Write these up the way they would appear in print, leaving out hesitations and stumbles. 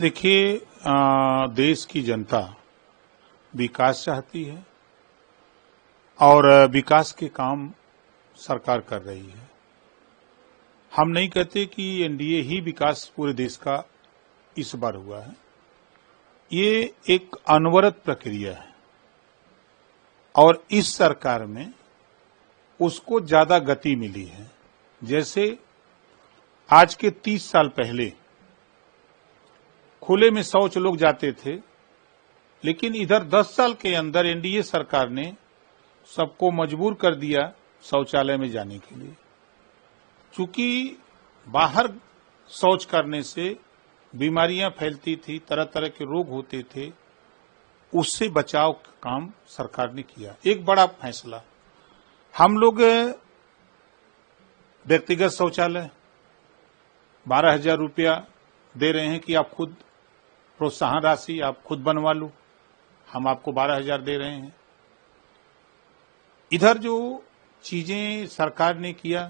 देखिए, देश की जनता विकास चाहती है और विकास के काम सरकार कर रही है। हम नहीं कहते कि एनडीए ही विकास पूरे देश का इस बार हुआ है। ये एक अनवरत प्रक्रिया है और इस सरकार में उसको ज्यादा गति मिली है। जैसे आज के 30 साल पहले खुले में शौच लोग जाते थे, लेकिन इधर 10 साल के अंदर एनडीए सरकार ने सबको मजबूर कर दिया शौचालय में जाने के लिए। चूंकि बाहर शौच करने से बीमारियां फैलती थी, तरह तरह के रोग होते थे, उससे बचाव का काम सरकार ने किया। एक बड़ा फैसला, हम लोग व्यक्तिगत शौचालय 12,000 रुपया दे रहे हैं कि आप खुद प्रोत्साहन राशि आप खुद बनवा लो, हम आपको 12,000 दे रहे हैं। इधर जो चीजें सरकार ने किया,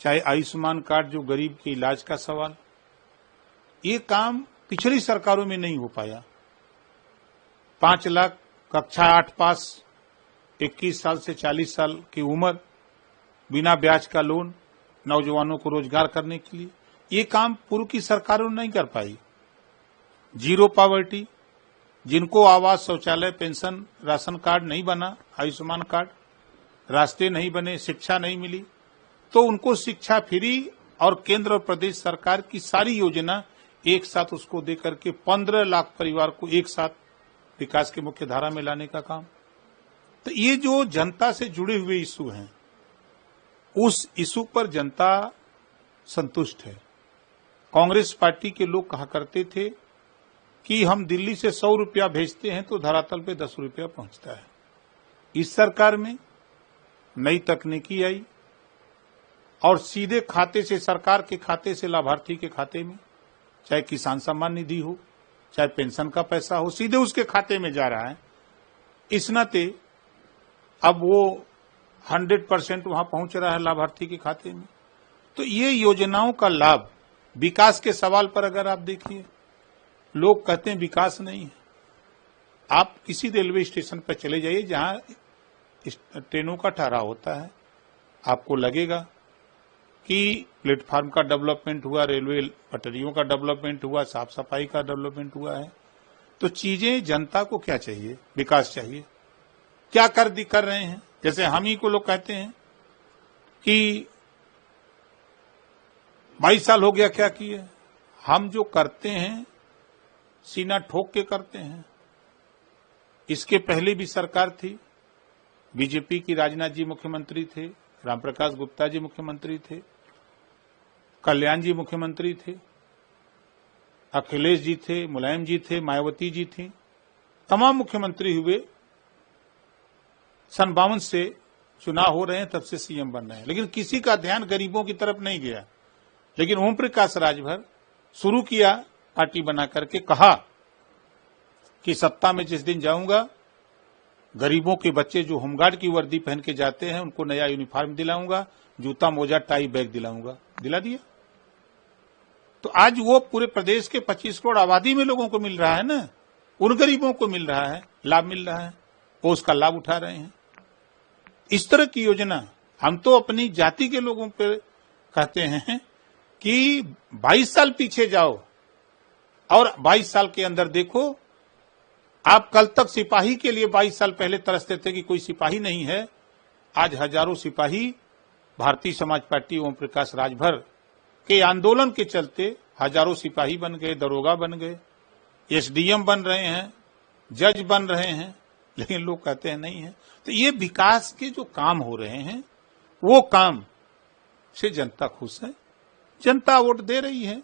चाहे आयुष्मान कार्ड जो गरीब के इलाज का सवाल, ये काम पिछली सरकारों में नहीं हो पाया। 5 लाख कक्षा 8 पास, 21 साल से 40 साल की उम्र, बिना ब्याज का लोन, नौजवानों को रोजगार करने के लिए, ये काम पूर्व की सरकारों ने नहीं कर पाई। जीरो पॉवर्टी, जिनको आवास, शौचालय, पेंशन, राशन कार्ड नहीं बना, आयुष्मान कार्ड, रास्ते नहीं बने, शिक्षा नहीं मिली, तो उनको शिक्षा फ्री और केंद्र और प्रदेश सरकार की सारी योजना एक साथ उसको देकर के 15 लाख परिवार को एक साथ विकास की मुख्य धारा में लाने का काम। तो ये जो जनता से जुड़े हुए इशू हैं, उस इशू पर जनता संतुष्ट है। कांग्रेस पार्टी के लोग कहा करते थे कि हम दिल्ली से 100 रुपया भेजते हैं तो धरातल पे 10 रुपया पहुंचता है। इस सरकार में नई तकनीकी आई और सीधे खाते से, सरकार के खाते से लाभार्थी के खाते में, चाहे किसान सम्मान निधि हो, चाहे पेंशन का पैसा हो, सीधे उसके खाते में जा रहा है। इस नाते अब वो 100% वहां पहुंच रहा है लाभार्थी के खाते में। तो ये योजनाओं का लाभ, विकास के सवाल पर अगर आप देखिए, लोग कहते हैं विकास नहीं है। आप किसी रेलवे स्टेशन पर चले जाइए जहां ट्रेनों का ठहराव होता है, आपको लगेगा कि प्लेटफार्म का डेवलपमेंट हुआ, रेलवे पटरियों का डेवलपमेंट हुआ, साफ सफाई का डेवलपमेंट हुआ है। तो चीजें जनता को क्या चाहिए? विकास चाहिए। क्या कर रहे हैं? जैसे हम ही को लोग कहते हैं कि 22 साल हो गया, क्या किए? हम जो करते हैं सीना ठोक के करते हैं। इसके पहले भी सरकार थी, बीजेपी की, राजनाथ जी मुख्यमंत्री थे, रामप्रकाश गुप्ता जी मुख्यमंत्री थे, कल्याण जी मुख्यमंत्री थे, अखिलेश जी थे, मुलायम जी थे, मायावती जी थी, तमाम मुख्यमंत्री हुए। सन 52 से चुनाव हो रहे हैं, तब से सीएम बन रहे हैं, लेकिन किसी का ध्यान गरीबों की तरफ नहीं गया। लेकिन ओम प्रकाश राजभर शुरू किया, पार्टी बना करके कहा कि सत्ता में जिस दिन जाऊंगा, गरीबों के बच्चे जो होमगार्ड की वर्दी पहन के जाते हैं उनको नया यूनिफॉर्म दिलाऊंगा, जूता मोजा टाई बैग दिलाऊंगा। दिला दिया। तो आज वो पूरे प्रदेश के 25 करोड़ आबादी में लोगों को मिल रहा है ना, उन गरीबों को मिल रहा है, लाभ मिल रहा है, वो उसका लाभ उठा रहे हैं। इस तरह की योजना हम तो अपनी जाति के लोगों पर कहते हैं कि 22 साल पीछे जाओ और 22 साल के अंदर देखो। आप कल तक सिपाही के लिए 22 साल पहले तरसते थे कि कोई सिपाही नहीं है, आज हजारों सिपाही भारतीय समाज पार्टी ओम प्रकाश राजभर के आंदोलन के चलते हजारों सिपाही बन गए, दरोगा बन गए, एसडीएम बन रहे हैं, जज बन रहे हैं, लेकिन लोग कहते हैं नहीं है। तो ये विकास के जो काम हो रहे हैं, वो काम से जनता खुश है, जनता वोट दे रही है।